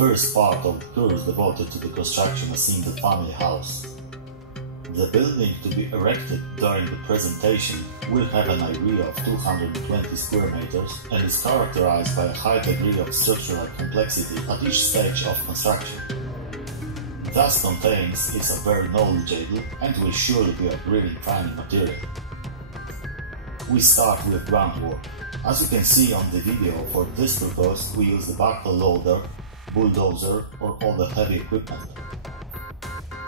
first part of the course devoted to the construction of a single family house. The building to be erected during the presentation will have an area of 220 square meters and is characterized by a high degree of structural complexity at each stage of construction. Thus contains is a very knowledgeable and will surely be a brilliant training material. We start with groundwork. As you can see on the video, for this purpose we use the backhoe loader, bulldozer or other heavy equipment.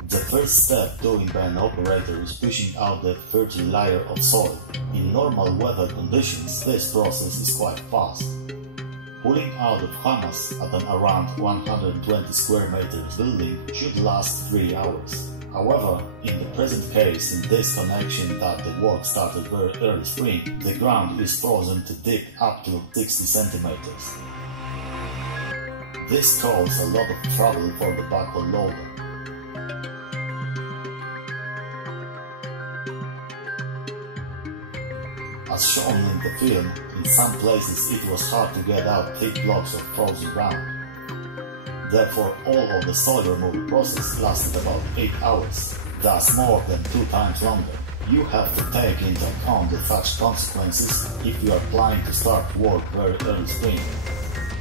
The first step doing by an operator is pushing out the fertile layer of soil. In normal weather conditions, this process is quite fast. Pulling out of humus at an around 120 square meters building should last 3 hours. However, in the present case, in this connection that the work started very early spring, the ground is frozen to deep up to 60 centimeters. This caused a lot of trouble for the backhoe loader. As shown in the film, in some places it was hard to get out thick blocks of frozen ground. Therefore, all of the soil removal process lasted about 8 hours, thus more than 2 times longer. You have to take into account the such consequences if you are planning to start work very early spring.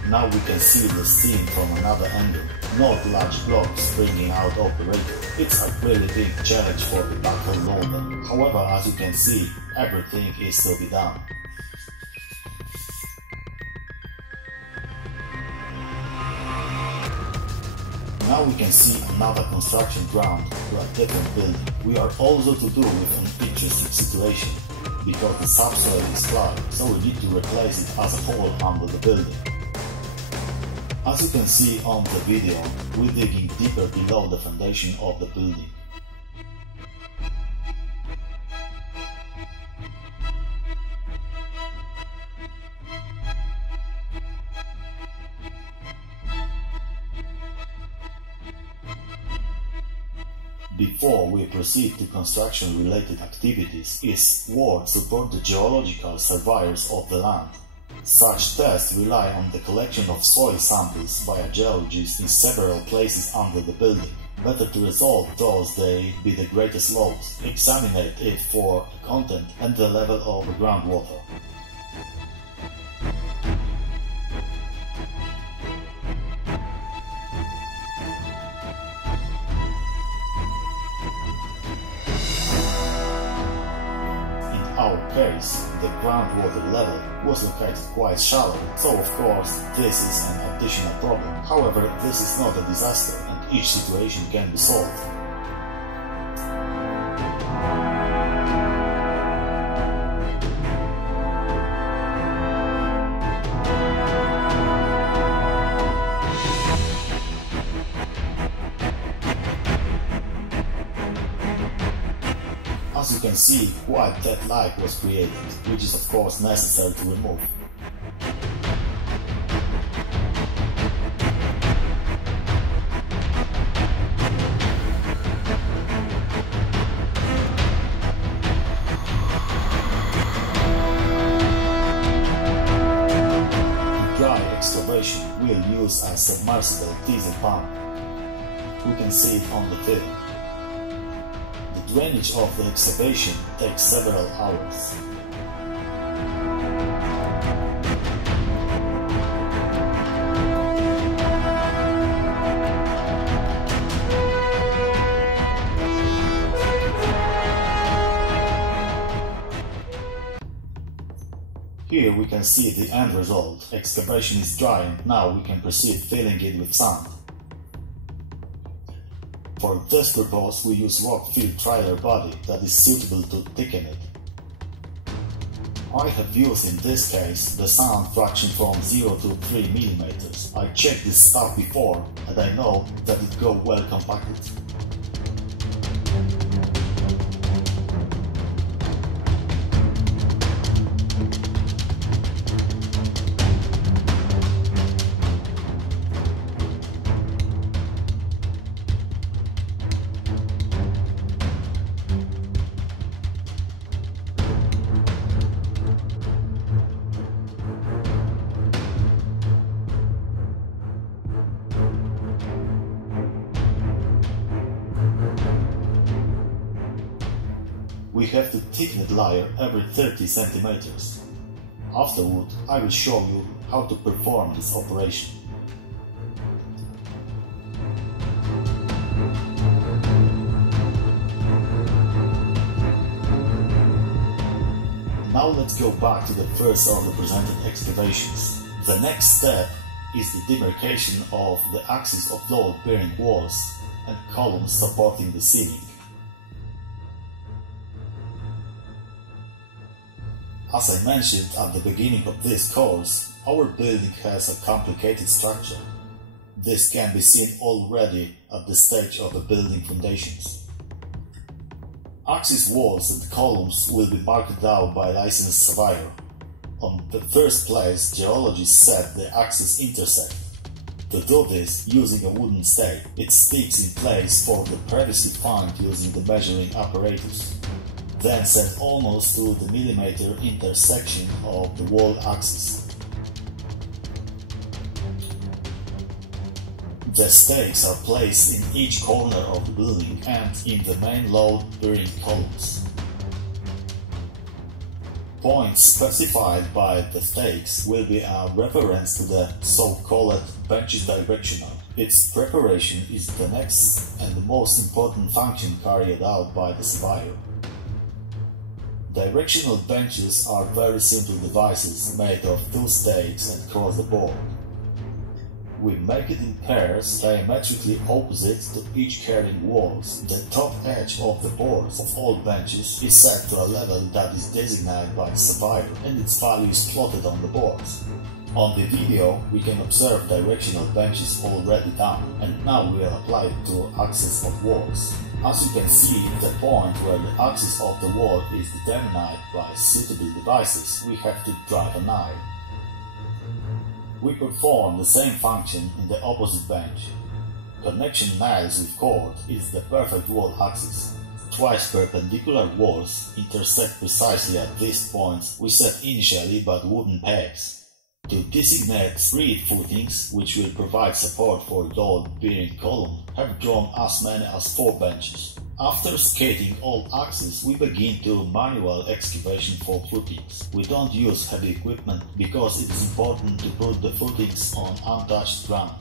Now we can see the scene from another angle, not large blocks bringing out operator. It's a really big challenge for the backhoe loader. However, as you can see, everything is to be done. Now we can see another construction ground to a different building. We are also to do with an interesting situation, because the subsoil is dry, so we need to replace it as a whole under the building. As you can see on the video, we're digging deeper below the foundation of the building. Before we proceed to construction-related activities, is work support the geological surveyors of the land. Such tests rely on the collection of soil samples by a geologist in several places under the building. Better to resolve those they be the greatest loss. Examine it for the content and the level of the groundwater. In our case, the groundwater level was located quite shallow, so of course this is an additional problem. However, this is not a disaster and each situation can be solved. As you can see, quite that lag was created, which is of course necessary to remove. To dry excavation, we'll use a submersible diesel pump. We can see it on the film. The drainage of the excavation takes several hours. Here we can see the end result. Excavation is dry and now we can proceed filling it with sand. For this purpose, we use rock-filled trailer body that is suitable to thicken it. I have used in this case the sand fraction from 0 to 3 mm. I checked this stuff before and I know that it goes well compacted. we have to thicken the layer every 30 centimeters. Afterward, I will show you how to perform this operation. Now let's go back to the first of the presented excavations. The next step is the demarcation of the axis of load-bearing walls and columns supporting the ceiling. As I mentioned at the beginning of this course, our building has a complicated structure. This can be seen already at the stage of the building foundations. Axis walls and columns will be marked out by a licensed surveyor. On the first place, geologists set the axis intersect. To do this, using a wooden stake, it sticks in place for the previously found using the measuring apparatus. Then set almost to the millimeter intersection of the wall axis. The stakes are placed in each corner of the building and in the main load-bearing columns. Points specified by the stakes will be a reference to the so-called benches directional. Its preparation is the next and the most important function carried out by the surveyor. Directional benches are very simple devices made of two stakes and cross the board. We make it in pairs diametrically opposite to each carrying walls. The top edge of the boards of all benches is set to a level that is designated by the surveyor and its value is plotted on the boards. On the video we can observe directional benches already done, and now we will apply it to axis of walls. As you can see, the point where the axis of the wall is determined by suitable devices, we have to drive a nail. We perform the same function in the opposite bench. Connection nails with cord is the perfect wall axis. Twice perpendicular walls intersect precisely at these points we set initially by wooden pegs. To designate three footings, which will provide support for load-bearing column, have drawn as many as 4 benches. After skating all axes, we begin to manual excavation for footings. We don't use heavy equipment because it is important to put the footings on untouched ground.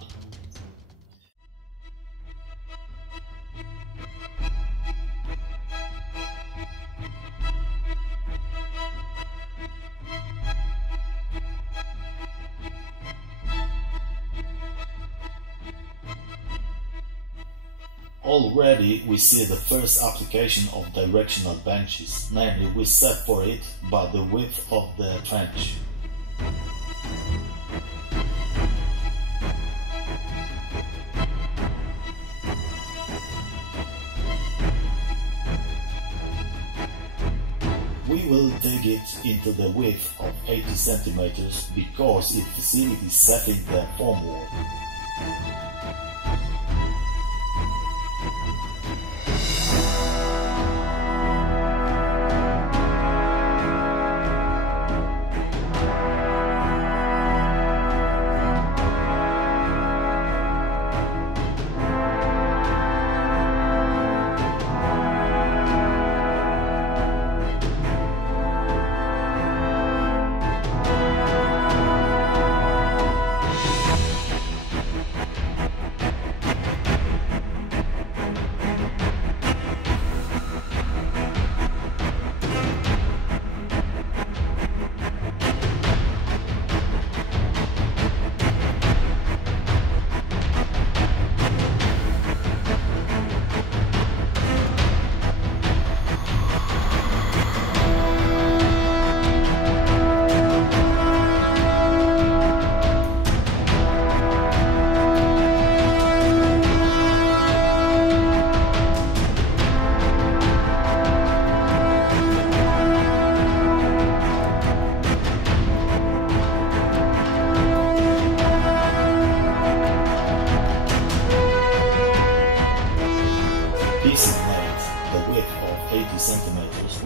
Already we see the first application of directional benches, namely we set for it by the width of the trench. We will dig it into the width of 80 centimeters because it facilitates setting the formwork.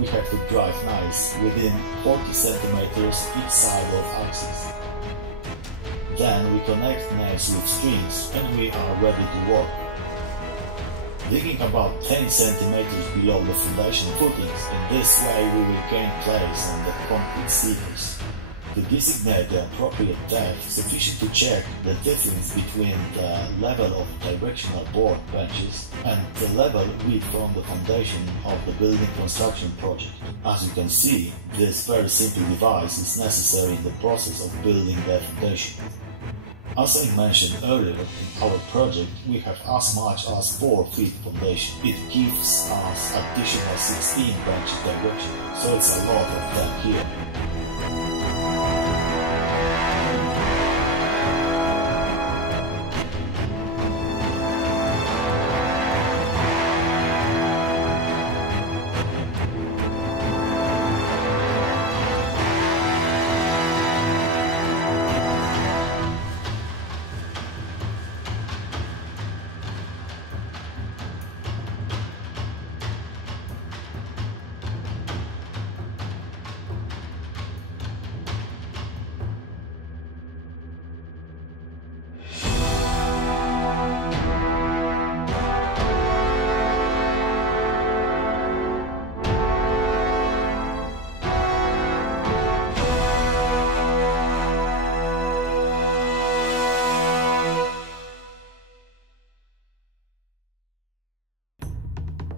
We have to drive nails within 40 centimeters each side of axis. Then we connect nails with strings and we are ready to work. digging about 10 centimeters below the foundation footings. In this way we will gain place on the concrete cedars. To designate the appropriate depth, sufficient to check the difference between the level of directional board benches and the level width from the foundation of the building construction project. As you can see, this very simple device is necessary in the process of building the foundation. As I mentioned earlier, in our project we have as much as 4 feet foundation. It gives us additional 16 benches direction, so it's a lot of them here.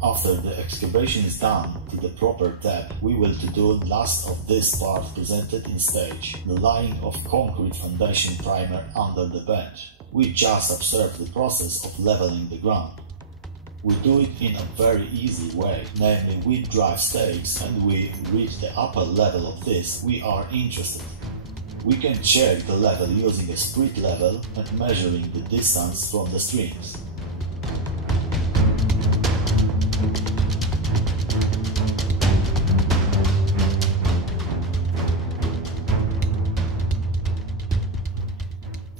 After the excavation is done to the proper depth, we will do last of this part presented in stage, the laying of concrete foundation primer under the bench. We just observe the process of leveling the ground. We do it in a very easy way, namely we drive stakes and we reach the upper level of this we are interested. We can check the level using a sprit level and measuring the distance from the strings.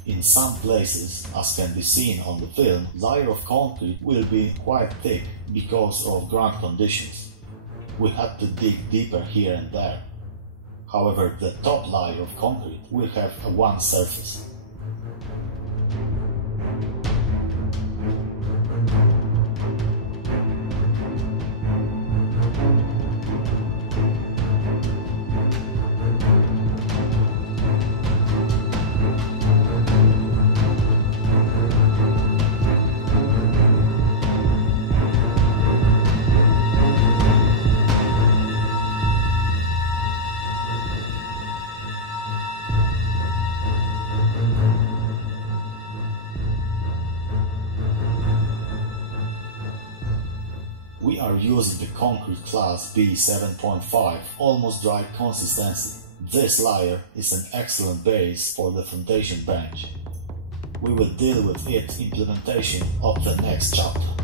In some places, as can be seen on the film, layer of concrete will be quite thick because of ground conditions. We had to dig deeper here and there. However, the top layer of concrete will have a one surface. We are using the concrete class B 7.5 almost dry consistency. This layer is an excellent base for the foundation bench. We will deal with its implementation of the next chapter.